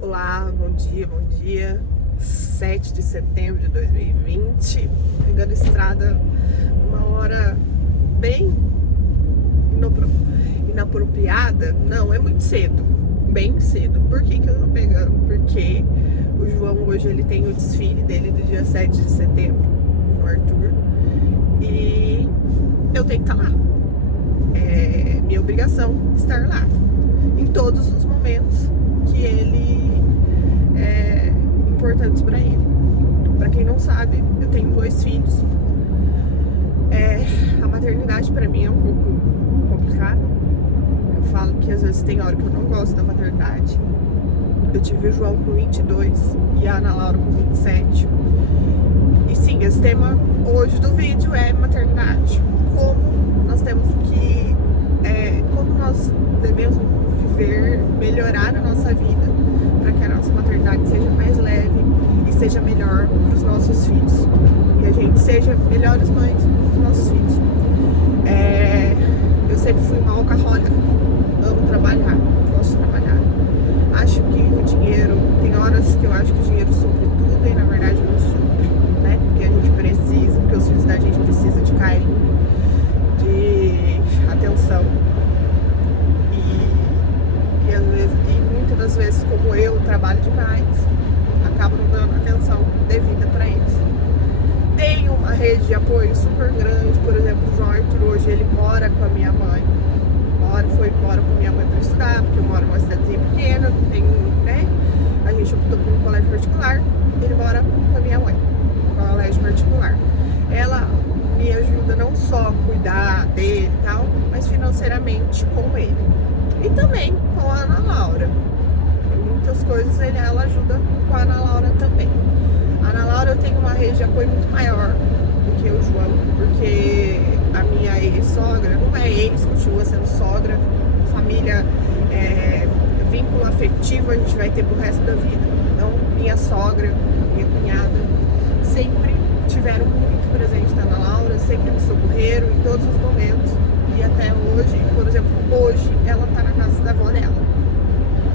Olá, bom dia, 7 de setembro de 2020, pegando estrada uma hora bem inapropriada. Não, é muito cedo, bem cedo. Por que eu tô pegando? Porque o João hoje ele tem o desfile dele do dia 7 de setembro, o Arthur, e eu tenho que estar lá. É minha obrigação estar lá, em todos os momentos que ele é importantes para ele. Para quem não sabe, eu tenho 2 filhos. A maternidade para mim é um pouco complicada. Eu falo que às vezes tem hora que eu não gosto da maternidade. Eu tive o João com 22 e a Ana Laura com 27. E sim, esse tema hoje do vídeo é maternidade. Como nós temos que... como nós devemos viver, melhorar a nossa vida para que a nossa maternidade seja mais leve e seja melhor para os nossos filhos. E a gente seja melhores mães para os nossos filhos. Eu sempre fui uma alcoólica, amo trabalhar, gosto de trabalhar. Acho que o dinheiro, tem horas que eu acho que o dinheiro supre tudo e na verdade não supre, né? Porque a gente precisa, porque os filhos da gente precisam de carinho, de atenção. E às vezes, e muitas das vezes, como eu trabalho demais, acabo não dando atenção devida para eles. Tenho uma rede de apoio super grande, por exemplo, o João Arthur hoje ele mora com a minha mãe. Foi embora com a minha mãe para estudar, porque eu moro numa cidadezinha pequena, tem, né? A gente optou por um colégio particular, ele mora com a minha mãe, colégio particular. Ela me ajuda não só a cuidar dele e tal, mas financeiramente com ele. E também com a Ana Laura. Em muitas coisas ela ajuda com a Ana Laura também. A Ana Laura eu tenho uma rede de apoio muito maior do que o João, porque a minha ex-sogra, não é ex, continua sendo sogra, família, vínculo afetivo a gente vai ter pro resto da vida. Então, minha sogra, minha cunhada, sempre tiveram muito presente na Ana Laura, sempre me socorreram em todos os momentos. E até hoje, por exemplo, hoje ela tá na casa da avó dela.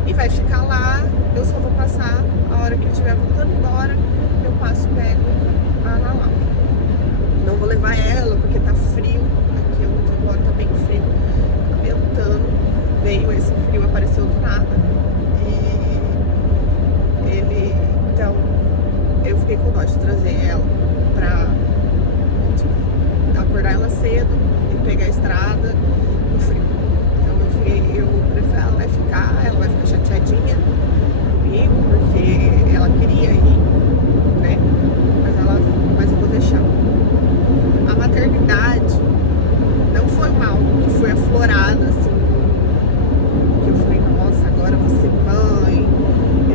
E vai ficar lá, eu só vou passar a hora que eu estiver voltando embora, eu passo e pego a Ana Laura. Não vou levar ela porque tá frio, aqui onde eu moro tá bem frio, tá ventando, veio esse frio, apareceu do nada. E então, eu fiquei com dó de trazer ela pra acordar ela cedo e pegar a estrada no frio. Então ela vai ficar chateadinha comigo, porque ela queria ir, né? Mas eu vou deixar. A maternidade não foi algo que foi aflorada, assim, que eu falei, nossa, agora eu vou ser mãe,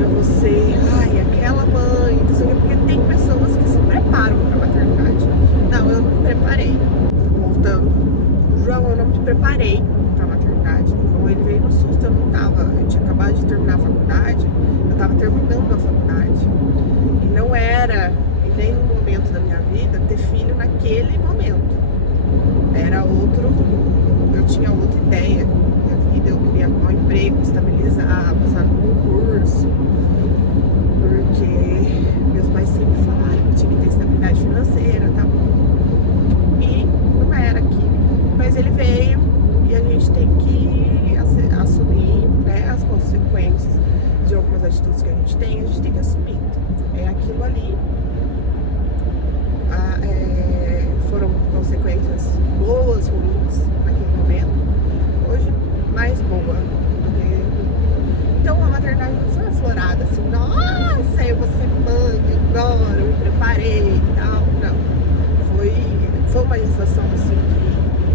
eu vou ser, aquela mãe, não sei o quê, porque tem pessoas que se preparam para a maternidade. Não, eu não me preparei. Voltando, o João, eu não me preparei para a maternidade. O João, ele veio no susto, eu tinha acabado de terminar a faculdade, eu estava terminando a faculdade. E não era em nenhum momento da minha vida ter filho naquele momento. Era eu tinha outra ideia da minha vida, eu queria arrumar um emprego, estabilizar, passar no concurso, porque meus pais sempre falaram que eu tinha que ter estabilidade financeira e tal. E não era aquilo. Mas ele veio e a gente tem que assumir, né, as consequências de algumas atitudes que a gente tem que assumir. É aquilo ali. Foram consequências boas, ruins naquele momento. Hoje, mais boa do que... Então a maternidade não foi aflorada assim, nossa, eu vou ser mãe agora, eu me preparei e tal. Não. Foi uma gestação assim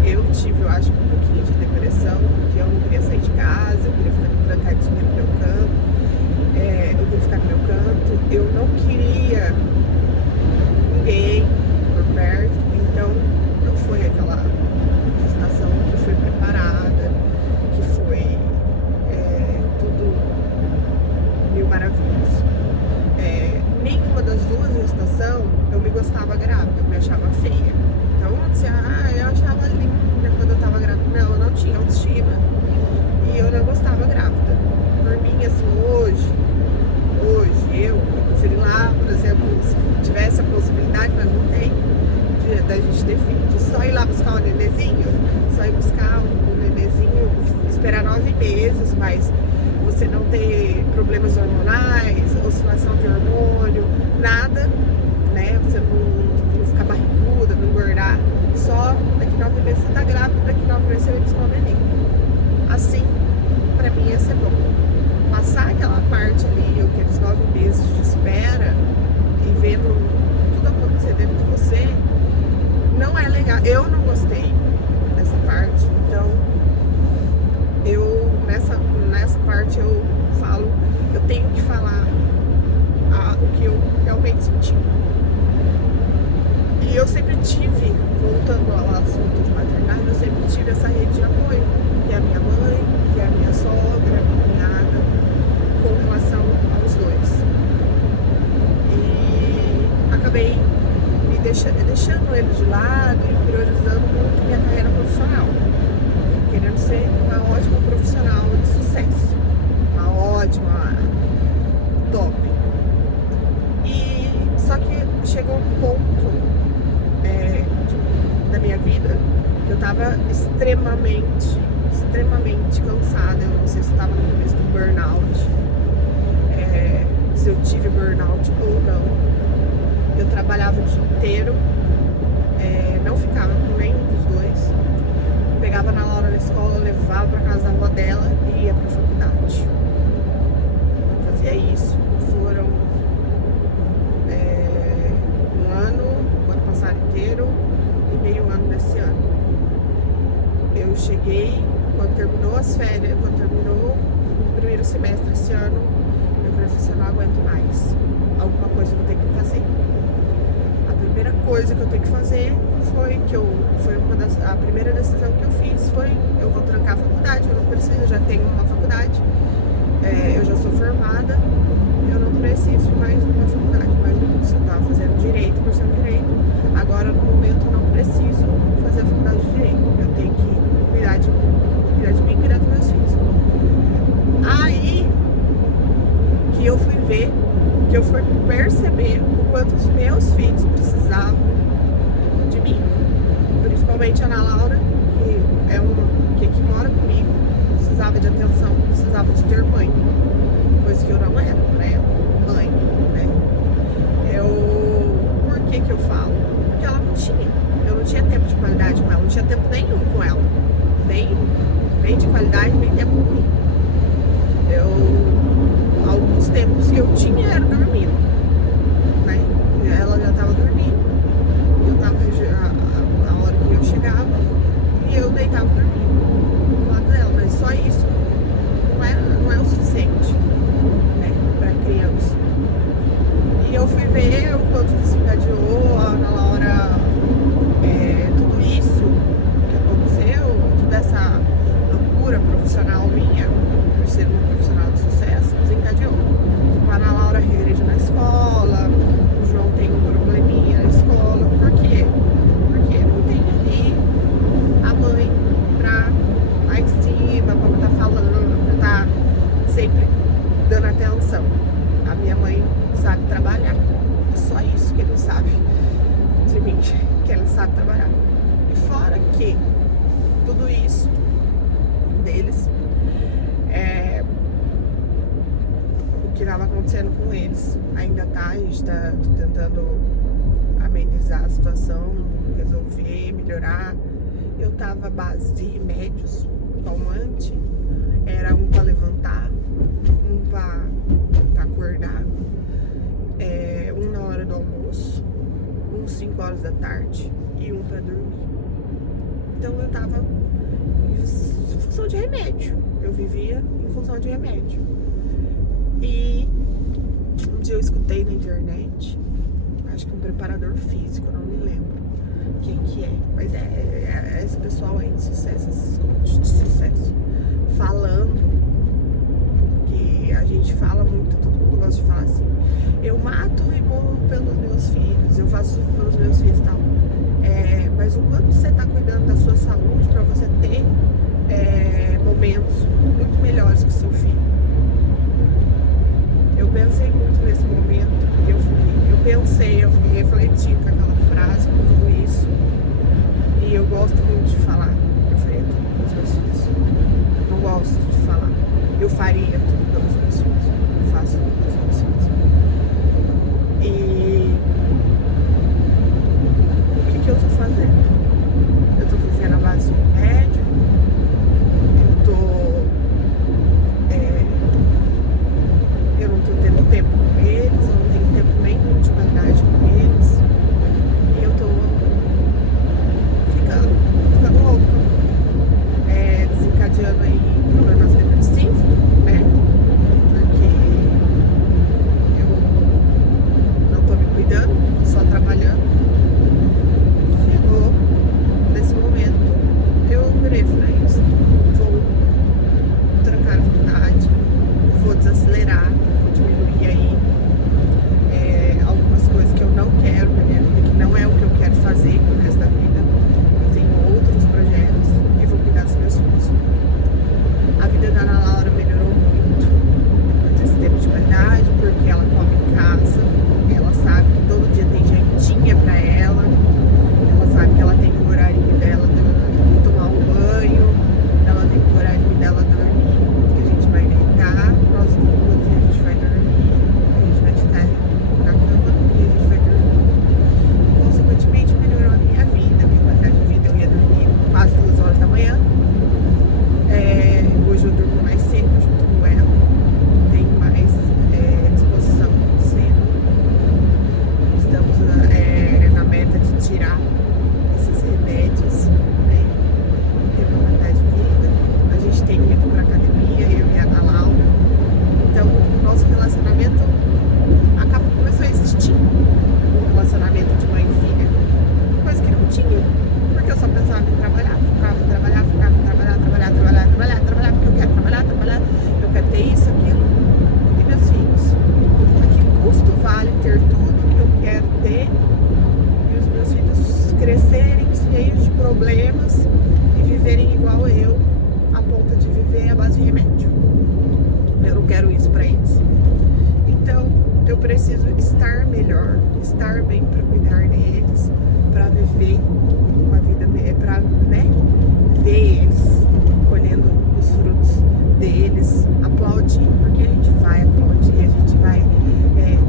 que eu tive, eu acho, um pouquinho de depressão, porque eu não queria sair de casa, eu queria ficar trancadinha no meu canto. Eu queria ficar no meu canto, eu não queria ninguém por perto, então não foi aquela gestação que foi preparada, que foi tudo mil maravilhas. Nenhuma das duas gestações eu me gostava grávida, eu me achava feia. Então, assim, eu achava linda quando eu tava grávida. Não, eu não tinha autoestima e eu não gostava grávida. Por mim, assim, hoje isso, mas você não ter problemas hormonais, oscilação de hormônio, nada, né? Você não ficar barriguda, não engordar. Só daqui 9 meses você tá grávida, daqui 9 meses você vai descobrir o neném. Assim, pra mim ia ser bom. Passar aquela parte ali, aqueles 9 meses de espera e vendo tudo acontecer dentro de você, não é legal. Eu não gostei dessa parte, então eu nessa parte eu falo, eu tenho que falar o que eu realmente senti. E eu sempre tive, voltando ao assunto de maternidade, eu sempre tive essa rede de apoio, que é a minha mãe, que é a minha sogra, a minha cunhada, com relação aos dois. E acabei me deixando eles de lado e priorizando muito minha carreira profissional, querendo ser uma ótima profissional de sucesso, uma ótima top. E só que chegou um ponto da minha vida que eu tava extremamente cansada. Eu não sei se eu tava no começo do burnout, se eu tive burnout ou não. Eu trabalhava o dia inteiro, não ficava com nenhum dos dois. Pegava na Laura na escola, levava pra casa da avó dela e ia pra faculdade. Fazia isso. Foram o ano passado inteiro e meio ano desse ano. Eu cheguei, quando terminou as férias, quando terminou o primeiro semestre esse ano, eu falei assim, eu não aguento mais. Alguma coisa eu vou ter que fazer. A primeira coisa que eu tenho que fazer a primeira decisão que eu fiz foi, eu vou trancar a faculdade, eu não preciso, eu já tenho uma faculdade, eu já sou formada, eu não preciso de mais uma faculdade, mais um curso. Eu estava fazendo direito, cursando direito, agora no momento eu não preciso fazer a faculdade de direito, eu tenho que cuidar de mim e cuidar dos meus filhos. Aí que eu fui ver, que eu fui perceber o quanto os meus filhos precisavam de mim, principalmente a Ana Laura, que é uma que mora comigo, precisava de atenção, precisava de ter mãe, coisa que eu não era pra ela, mãe, né? Por que eu falo? Porque ela não tinha, eu não tinha tempo de qualidade com ela, não tinha tempo nenhum com ela, nem de qualidade, nem tempo ruim. Alguns tempos que eu tinha era dormindo, né? Ela já tava dormindo, eu tava a hora que eu chegava e eu deitava dormindo do lado dela, mas só isso não é o suficiente, né, pra criança. E eu fui ver o quanto desencadeou a Ana Laura, tudo isso que aconteceu, toda essa loucura profissional minha, por ser uma profissional de sucesso, desencadeou. Tipo, a Ana Laura regrediu na escola, o João tem um probleminha na escola. Por quê? Porque não tem ali a mãe pra lá em cima, pra estar falando, pra estar sempre dando atenção. A minha mãe sabe trabalhar. É só isso que ele sabe de mim, que ela sabe trabalhar. E fora que tudo isso deles, o que estava acontecendo com eles ainda tá, a gente tá tentando amenizar a situação, resolver, melhorar. Eu tava à base de remédios, calmante, era um pra levantar, um pra acordar, um na hora do almoço, um 5 horas da tarde e um pra dormir. Então eu tava em função de remédio, eu vivia em função de remédio. E um dia eu escutei na internet, acho que um preparador físico, não me lembro quem que é, mas é esse pessoal aí de sucesso, esses coaches de sucesso, falando que a gente fala muito, todo mundo gosta de falar assim, eu mato e morro pelos meus filhos, eu faço tudo pelos meus filhos e tal. Mas o quanto você tá cuidando da sua saúde pra você ter momentos muito melhores com seu filho. Eu pensei muito nesse momento, eu fiquei refletindo com aquela frase, com tudo isso. E eu gosto muito de falar, eu falei, com os meus filhos. Não gosto de falar. Eu faria tudo pelos meus filhos. Eu faço tudo pelos meus filhos. E o que eu tô fazendo? Eu tô vivendo a base de remédio. Eu não tô tendo tempo com eles. Eu não tenho tempo nenhum de qualidade com eles. E eu tô ficando louca. Desencadeando aí problemas depressivos, né? Porque eu não tô me cuidando, tô só trabalhando. Chegou nesse momento, eu virei e falei isso. Vou trancar a faculdade, vou desacelerar, vou diminuir aí algumas coisas que eu não quero na minha vida, que não é o que eu quero fazer pro resto da vida. Eu tenho outros projetos e vou cuidar dos meus filhos. A vida da Ana Laura melhorou muito depois desse tempo de qualidade, porque ela come em casa, ela sabe que todo dia tem jantinha pra ela sabe que ela tem o horário dela de tomar um banho, ela tem o horário dela dormir, que a gente vai deitar, nós duas, e a gente vai dormir, a gente vai ficar ali na cama e a gente vai dormir. Consequentemente, melhorou a minha vida, a minha qualidade de vida. Eu ia dormir quase 2 horas da manhã. Hoje eu durmo mais cedo junto com ela, tenho mais disposição cedo. Estamos na meta de tirar esses remédios, né? Ter uma qualidade de vida. A gente tem ido pra academia, eu e a Ana Laura. Então, o nosso relacionamento começou a existir. Um relacionamento de mãe e filha. Coisa que não tinha. Porque eu só pensava em trabalhar, ficava em trabalhar, porque eu quero trabalhar, eu quero ter isso, aquilo. E meus filhos. A que custo vale ter tudo que eu quero ter e os meus filhos crescerem cheios de problemas e viverem igual eu, a ponto de viver à base de remédio? Eu não quero isso pra eles. Então, eu preciso estar melhor, estar bem pra cuidar deles, pra viver uma vida, pra, né, ver eles colhendo os frutos deles, aplaudir, porque a gente vai aplaudir, a gente vai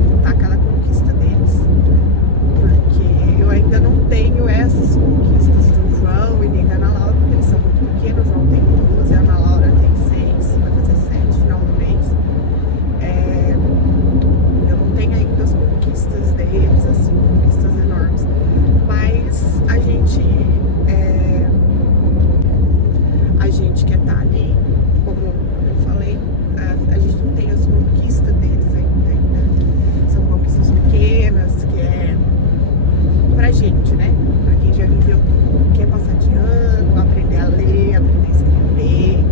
contar cada conquista deles. Porque eu ainda não tenho essas conquistas do João e nem da Ana Laura, porque eles são muito pequenos. O João tem 12, a Ana Laura tem 6, vai fazer 7 no final do mês. Eu não tenho ainda as conquistas deles, assim, conquistas enormes. Mas a gente quer estar ali, como eu falei, a gente não tem as conquistas deles ainda. São conquistas pequenas, que é pra gente, né? Pra quem já viveu tudo, quer passar de ano, aprender a ler, aprender a escrever,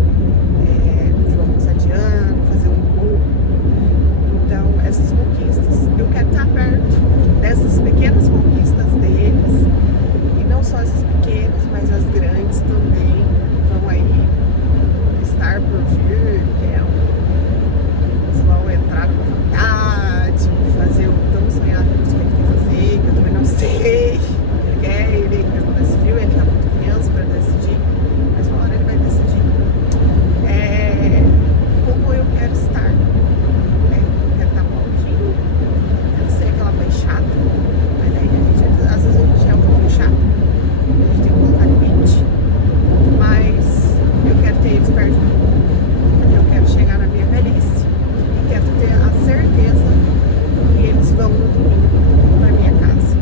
o João passar de ano, fazer um gol. Então, essas conquistas, eu quero estar perto dessas pequenas conquistas deles, e não só essas pequenas, mas as grandes também vão aí estar por vir, que é o João entrar numa faculdade, fazer o tão sonhado curso que ele quer fazer, que eu também não sei. Ele ainda não decidiu, ele tá muito criança para decidir, mas uma hora ele vai decidir. Como eu quero estar, né? Eu quero estar aplaudindo, quero ser aquela mãe chata, mas aí às vezes a gente é um pouquinho chato, a gente tem que colocar limite, mas eu quero ter eles perto de mim, porque eu quero chegar na minha velhice e quero ter a certeza que eles vão no domingo pra minha casa.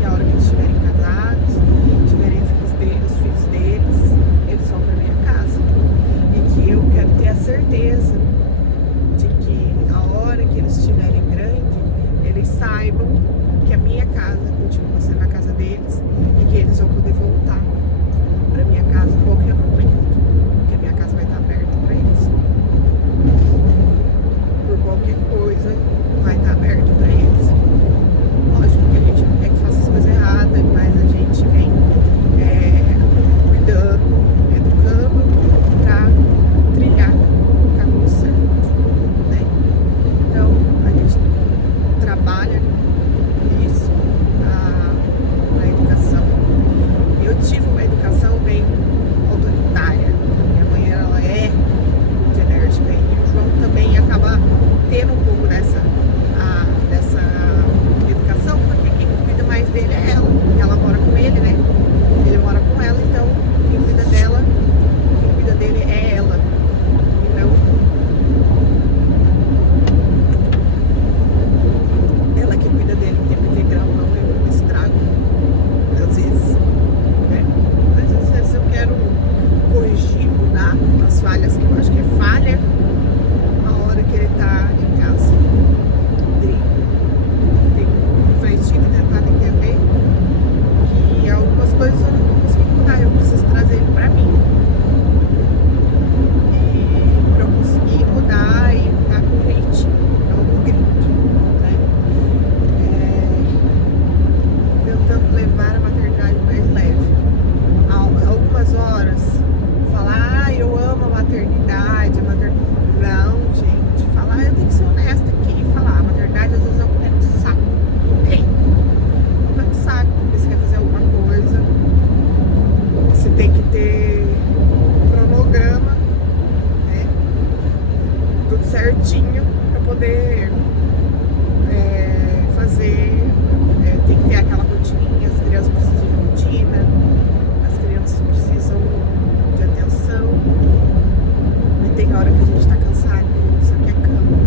E a hora que eles estiverem casados, tiverem os filhos deles, eles vão pra minha casa. E que eu quero ter a certeza de que a hora que eles estiverem grandes, eles saibam que a minha casa continua sendo a casa deles e que eles vão poder voltar pra minha casa em qualquer momento, porque a minha casa vai estar aberta pra eles. Por qualquer coisa, vai estar aberta pra eles. Lógico que a gente não quer que faça as coisas erradas, mas a gente vem cuidando, educando pra trilhar o caminho certo, né? Então, a gente trabalha isso na educação. Eu tive uma educação bem autoritária. Minha mãe, ela é poder fazer, tem que ter aquela rotininha, as crianças precisam de rotina, as crianças precisam de atenção, e tem hora que a gente tá cansado, a gente só quer cama.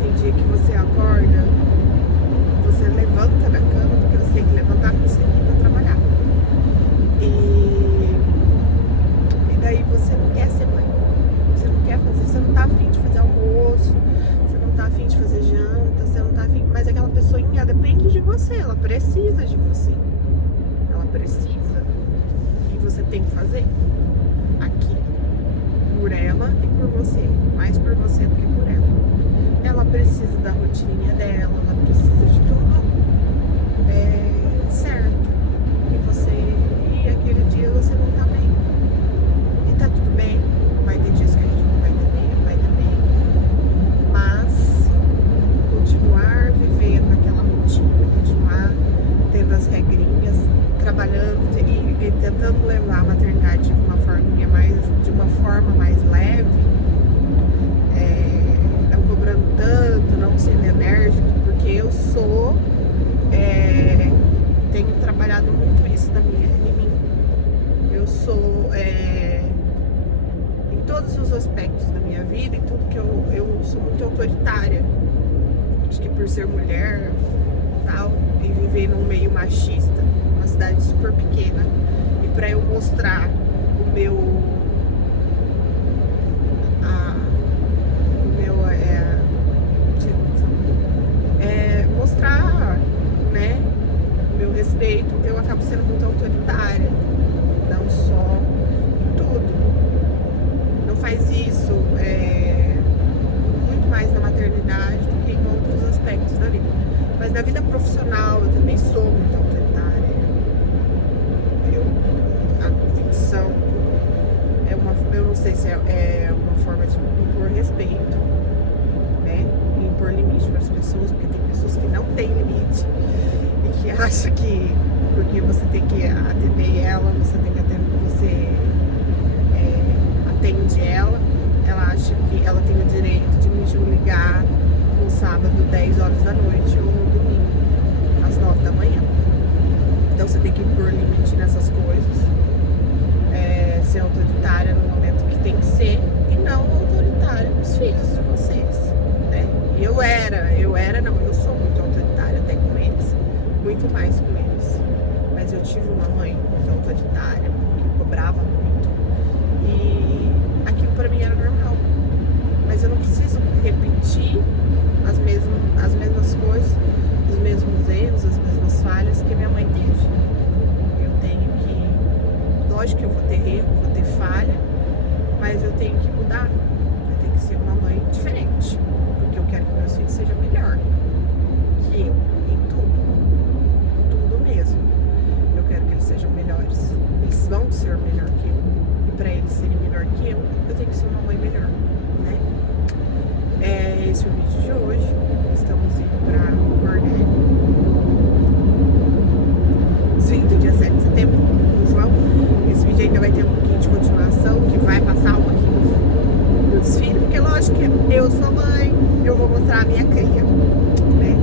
Tem dia que você acorda, você levanta da cama, porque você tem que levantar, porque você tem que ir pra trabalhar. E daí você não quer ser mãe, você não quer fazer, você não tá afim de fazer almoço, você não tá afim de fazer janta, você não tá afim, mas aquela pessoinha depende de você, ela precisa de você, ela precisa, e você tem que fazer aqui, por ela e por você, mais por você do que por ela. Ela precisa da rotininha dela, ela precisa de tudo certo, e aquele dia você não tá bem, e tá tudo bem, vai ter dias que a gente não vai ter bem, vai ter bem, mas continuar vivendo aquela rotina, continuar tendo as regrinhas, trabalhando e tentando levar a maternidade de uma forma mais leve, não cobrando tanto, não sendo enérgico, porque eu tenho trabalhado muito isso em mim. Eu sou em todos os aspectos da minha vida, em tudo que eu sou muito autoritária. Acho que por ser mulher tal, e viver num meio machista, uma cidade super pequena, e pra eu mostrar o meu mostrar, né, o meu respeito, eu acabo sendo muito autoritária, não só em tudo. Não faz isso muito mais na maternidade do que em outros aspectos da vida. Mas na vida profissional eu também sou muito autoritária. A convicção eu não sei se é uma forma de impor respeito, né? E impor limite para as pessoas, porque tem pessoas que não têm limite e que acham que porque você tem que atender ela, você tem que atender, você atende ela acha que ela tem o direito de me desligar no sábado, 10 horas da noite, ou no domingo, às 9 da manhã. Então você tem que impor limite nessas coisas, ser autoritária no momento que tem que ser, e não autoritária nos filhos de vocês, né? E eu sou muito autoritária até com eles, muito mais com eles. Mas eu tive uma mãe muito autoritária, que cobrava muito, e aquilo pra mim era normal. Mas eu não preciso repetir as mesmas coisas, os mesmos erros, as mesmas falhas que minha mãe teve. Eu tenho que, lógico que eu vou ter erro, vou ter falha, mas eu tenho que mudar. Eu tenho que ser uma mãe diferente, porque eu quero que meus filhos sejam melhor que eu, em tudo mesmo. Eu quero que eles sejam melhores. Eles vão ser melhor que eu. E pra eles serem melhor que eu tenho que ser uma mãe melhor, né? Esse é o vídeo de hoje. Estamos indo pra Gordel, desfile do dia 7 de setembro do João. Esse vídeo ainda vai ter um pouquinho de continuação, que vai passar um pouquinho do desfile, porque lógico que eu sou mãe, eu vou mostrar a minha cria, né?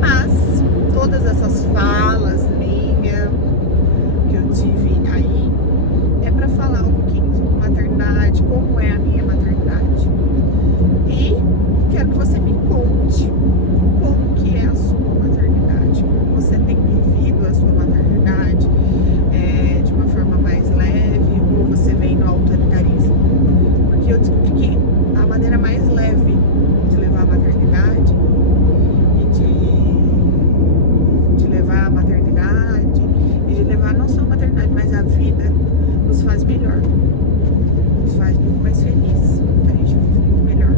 Mas todas essas falas minhas que eu tive aí é pra falar um pouquinho sobre maternidade, como é a minha maternidade. E quero que você me conte como que é a sua maternidade, como você tem vivido a sua maternidade, de uma forma mais leve, ou você vem no autoritarismo. Porque eu descobri que a maneira mais leve de levar a maternidade e de levar a maternidade e de levar não só a maternidade, mas a vida, nos faz melhor, nos faz muito mais feliz, a gente vive muito melhor.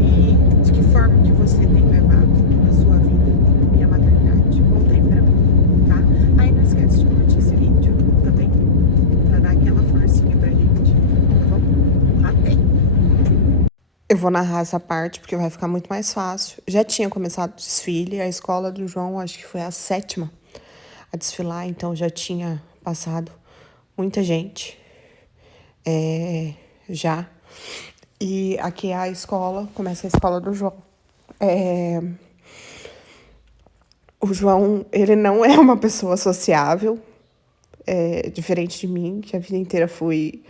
E de que forma que você tem levado a sua vida e a maternidade? Conta aí pra mim, tá? Aí não esquece de curtir esse vídeo também, pra dar aquela forcinha pra gente, tá bom? Até! Eu vou narrar essa parte porque vai ficar muito mais fácil. Já tinha começado o desfile, a escola do João acho que foi a 7ª a desfilar, então já tinha passado muita gente já. E aqui é a escola, começa a escola do João. O João, ele não é uma pessoa sociável, diferente de mim, que a vida inteira fui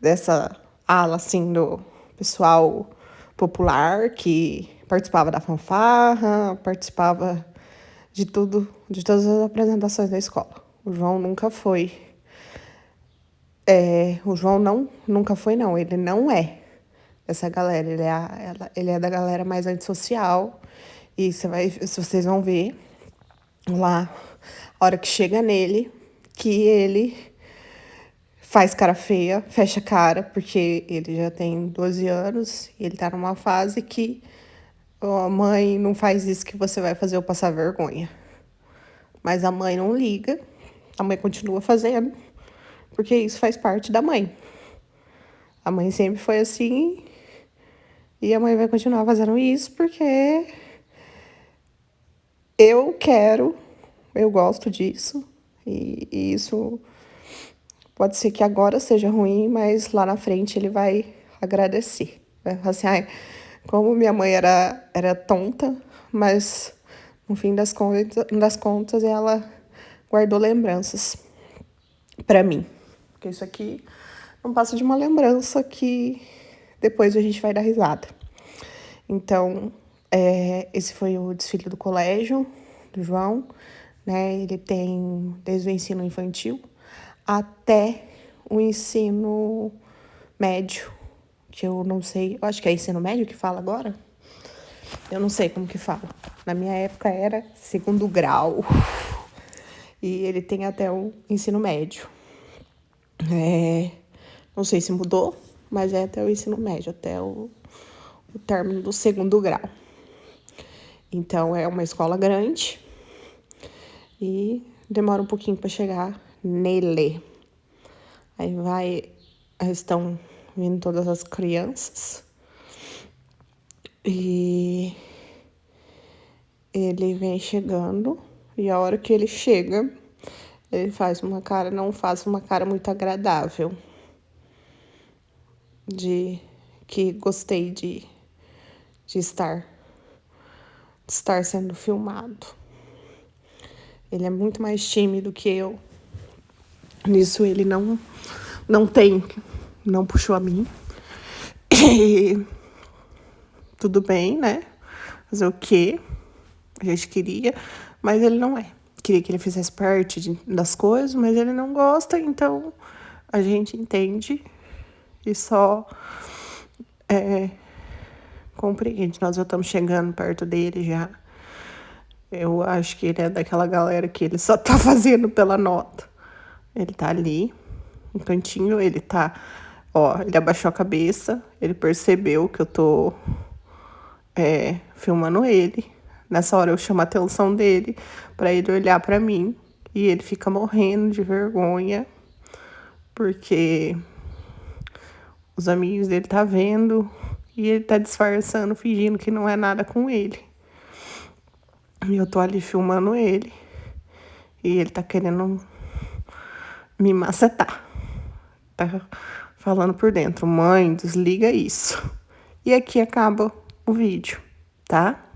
dessa ala, assim, do pessoal popular, que participava da fanfarra, participava de tudo, de todas as apresentações da escola. O João nunca foi. O João nunca foi, não. Ele não é essa galera. Ele é da galera mais antissocial. E vocês vão ver lá, a hora que chega nele, que ele faz cara feia, fecha a cara, porque ele já tem 12 anos e ele tá numa fase que a mãe não faz isso que você vai fazer eu passar vergonha. Mas a mãe não liga, a mãe continua fazendo, porque isso faz parte da mãe. A mãe sempre foi assim e a mãe vai continuar fazendo isso porque eu gosto disso. E isso pode ser que agora seja ruim, mas lá na frente ele vai agradecer. Vai falar assim, ai, como minha mãe era tonta, mas no fim das contas ela guardou lembranças para mim. Porque isso aqui não passa de uma lembrança que depois a gente vai dar risada. Então, esse foi o desfile do colégio do João, né? Ele tem desde o ensino infantil até o ensino médio, que eu não sei, eu acho que é ensino médio que fala agora? Eu não sei como que fala. Na minha época era segundo grau. E ele tem até o ensino médio. Não sei se mudou, mas é até o ensino médio, até o término do segundo grau. Então, é uma escola grande e demora um pouquinho para chegar nele. Aí estão vindo todas as crianças e ele vem chegando e a hora que ele chega, ele não faz uma cara muito agradável de que gostei de estar sendo filmado. Ele é muito mais tímido que eu. Nisso ele não puxou a mim. E tudo bem, né? Fazer o quê? A gente queria, mas ele não é. Queria que ele fizesse parte das coisas, mas ele não gosta, então a gente entende e só compreende. Nós já estamos chegando perto dele já. Eu acho que ele é daquela galera que ele só tá fazendo pela nota. Ele tá ali, no cantinho, ele abaixou a cabeça, ele percebeu que eu tô filmando ele. Nessa hora eu chamo a atenção dele pra ele olhar pra mim e ele fica morrendo de vergonha porque os amigos dele tá vendo e ele tá disfarçando, fingindo que não é nada com ele. E eu tô ali filmando ele e ele tá querendo me macetar. Tá falando por dentro, mãe, desliga isso. E aqui acaba o vídeo, tá?